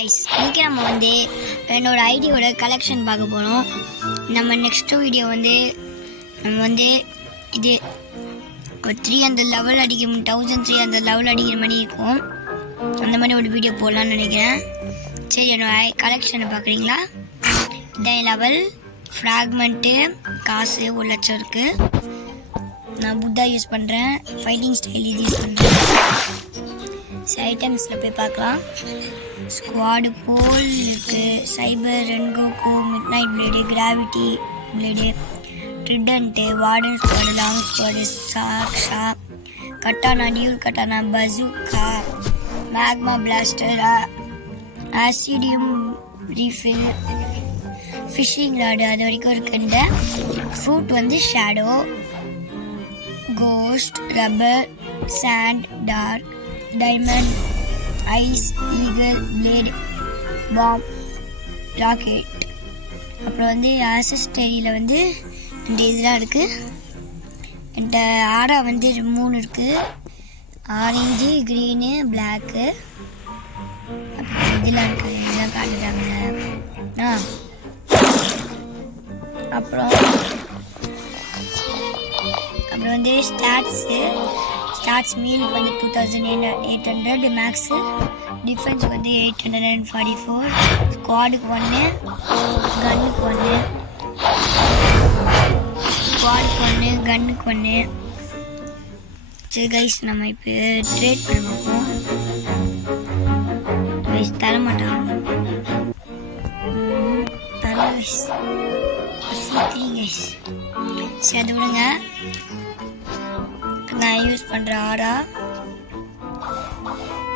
guys, இன்னைக்கு நம்ம வந்து என்னோட ஐடியோட கலெக்ஷன் பார்க்க போகிறோம். நம்ம நெக்ஸ்ட் வீடியோ வந்து நம்ம வந்து இது ஒரு 300 லெவல் அடிக்கும் 1300 லெவல் அடிக்கிற மாதிரி இருக்கும். அந்த மாதிரி ஒரு வீடியோ போடலான்னு நினைக்கிறேன். சரி, என்னோட கலெக்ஷனை பார்க்குறீங்களா? இதான் லெவல் ஃப்ராக்மெண்ட்டு காசு 1 லட்சம் இருக்குது. நான் புத்தா யூஸ் பண்ணுறேன். ஃபைட்டிங் ஸ்டைல் இது யூஸ் பண்ணுறேன். ஐட்டம்ஸில் போய் பார்க்கலாம். ஸ்குவாடு போல் இருக்குது, saber, Rengoku, midnight blade, gravity blade, trident, warden sword, long sword, சாக்ஷா, katana, dual katana, bazooka, magma blaster, acidum refill, fishing rod, அது வரைக்கும் இருக்குது. இந்த ஃப்ரூட் வந்து shadow, ghost, rubber, sand, dark, diamond, ice, eagle, blade, bomb, rocket. அப்புறம் வந்து ஆசஸ்டரியில் வந்து 2 இதெல்லாம் இருக்குது. என்கிட்ட ஆடா வந்து 3 இருக்குது. Orange, green, black. அப்புறம் இதெல்லாம் இருக்குது. இதெல்லாம் காட்டுறாங்க. அப்புறம் வந்து ஸ்டாட்ஸ் மீல் வந்து 2800, மேக்ஸு டிஃபென்ஸ் வந்து 844, ஸ்குவாடுக்கு 1, கன்னுக்கு 1, கன்னுக்கு 1. சரி கைஸ், நம்ம இப்போ ட்ரேட் பண்ண பார்ப்போம். கைஸ் தரமாட்டான், தர கைஸ். கைஸ் சரி, அது விடுங்க. நான் யூஸ் பண்ணுற ஆடா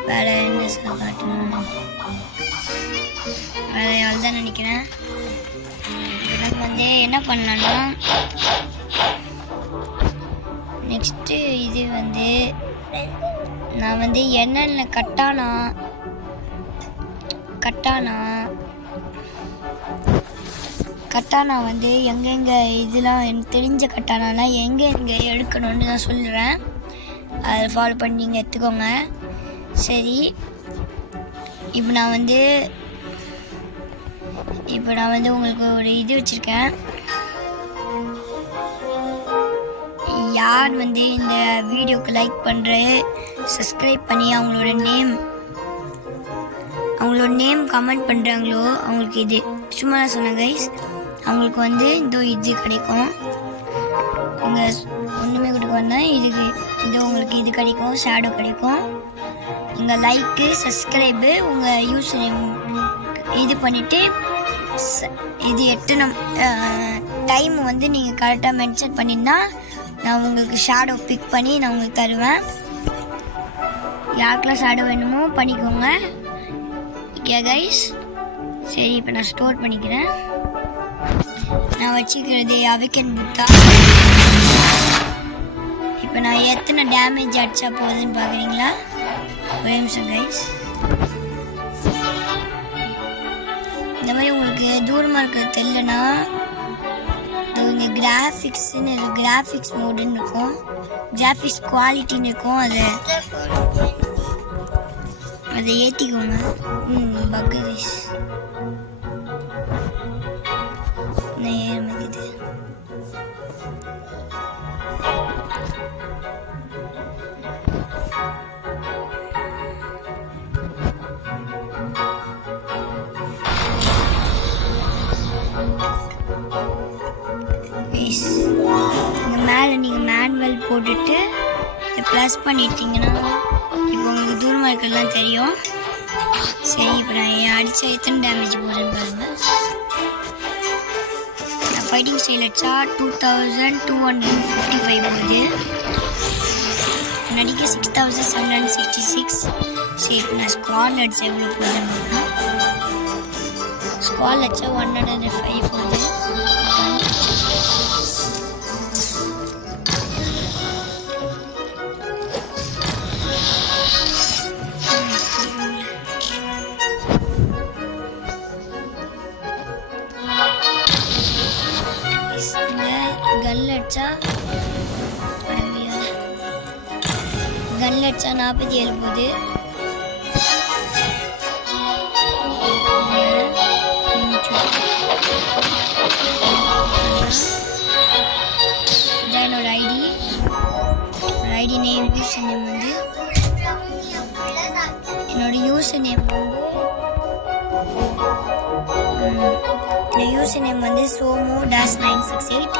வேறு என்ன சார் காட்டணும், வேறு எவ்வளோ தான் நினைக்கிறேன். நம்ம வந்து என்ன பண்ணலான்னா, நெக்ஸ்ட்டு இது வந்து நான் வந்து என்னென்ன கட்டானா வந்து எங்கெங்கே இதெல்லாம் எனக்கு தெரிஞ்ச கட்டானாலாம் எங்கே எடுக்கணும்னு நான் சொல்கிறேன். அதை ஃபாலோ பண்ணி நீங்கள் எடுத்துக்கோங்க. சரி, இப்போ நான் வந்து உங்களுக்கு ஒரு இது வச்சுருக்கேன். யார் வந்து இந்த வீடியோக்கு லைக் பண்ணுற, சப்ஸ்கிரைப் பண்ணி அவங்களோட நேம் கமெண்ட் பண்ணுறாங்களோ அவங்களுக்கு இது சும்மா நான் சொன்னேன் கைஸ், அவங்களுக்கு வந்து இது கிடைக்கும். உங்கள் ஒன்றுமே கொடுக்க வந்தால் இது உங்களுக்கு இது கிடைக்கும், ஷேடோ கிடைக்கும். உங்கள் லைக்கு, சப்ஸ்கிரைபு, உங்கள் யூஸ் இது பண்ணிவிட்டு இது எட்டணும் டைம் வந்து நீங்கள் கரெக்டாக மென்ஷன் பண்ணினா நான் உங்களுக்கு ஷேடோ பிக் பண்ணி நான் உங்களுக்கு தருவேன். யாருக்கெல்லாம் ஷேடோ வேணுமோ பண்ணிக்கோங்க. ஓகே கைஸ், சரி, இப்போ நான் ஸ்டோர் பண்ணிக்கிறேன். நான் வச்சுக்கிறது அவிக்கன் புத்தா. இப்போ நான் எத்தனை டேமேஜ் அடிச்சா போகுதுன்னு பார்க்குறீங்களா? ஒரே நிமிஷம் கைஸ். இந்த மாதிரி உங்களுக்கு தூரமாக இருக்கிறது தெரியலனா இங்கே கிராஃபிக்ஸ் மோடுன்னு இருக்கும், கிராஃபிக்ஸ் குவாலிட்டின்னு இருக்கும். அதை ஏற்றிக்கோங்க. பக்கு கைஸ் நேரமாகுது. மேலே நீங்கள் மேனுவல் போட்டுட்டு ப்ளஸ் பண்ணிட்டீங்கன்னா இப்போ உங்களுக்கு தூரமாக இருக்கிறதுலாம் தெரியும். சரி, இப்போ நான் அடித்தா எத்தனை டேமேஜ் போகுதுன்னு பாருங்கள். நான் ஃபைட்டிங் ஸ்டைல் அடித்தா 2255 போகுது. நடிக்க 6766. சரி, இப்போ நான் ஸ்குவாட் அடித்தா எவ்வளோ போகுதுன்னு பாருங்கள். ஸ்குவாட் அடித்தா 105 போகுது. கன் அடிச்சா 47 போகுது. ஐடி நேம் யூசர் நேம் வந்து என்னோட யூசர் நேம் வந்து சோமோ -968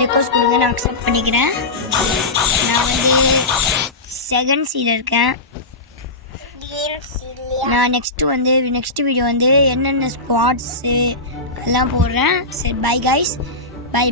ரெக்வஸ்ட் கொடுங்க, நான் அக்செப்ட் பண்ணிக்கிறேன். நான் வந்து செகண்ட் சீல இருக்கேன். நான் நெக்ஸ்ட் வீடியோ வந்து என்னென்ன ஸ்பாட்ஸு அதெல்லாம் போடுறேன். சரி பை கைஸ், பை.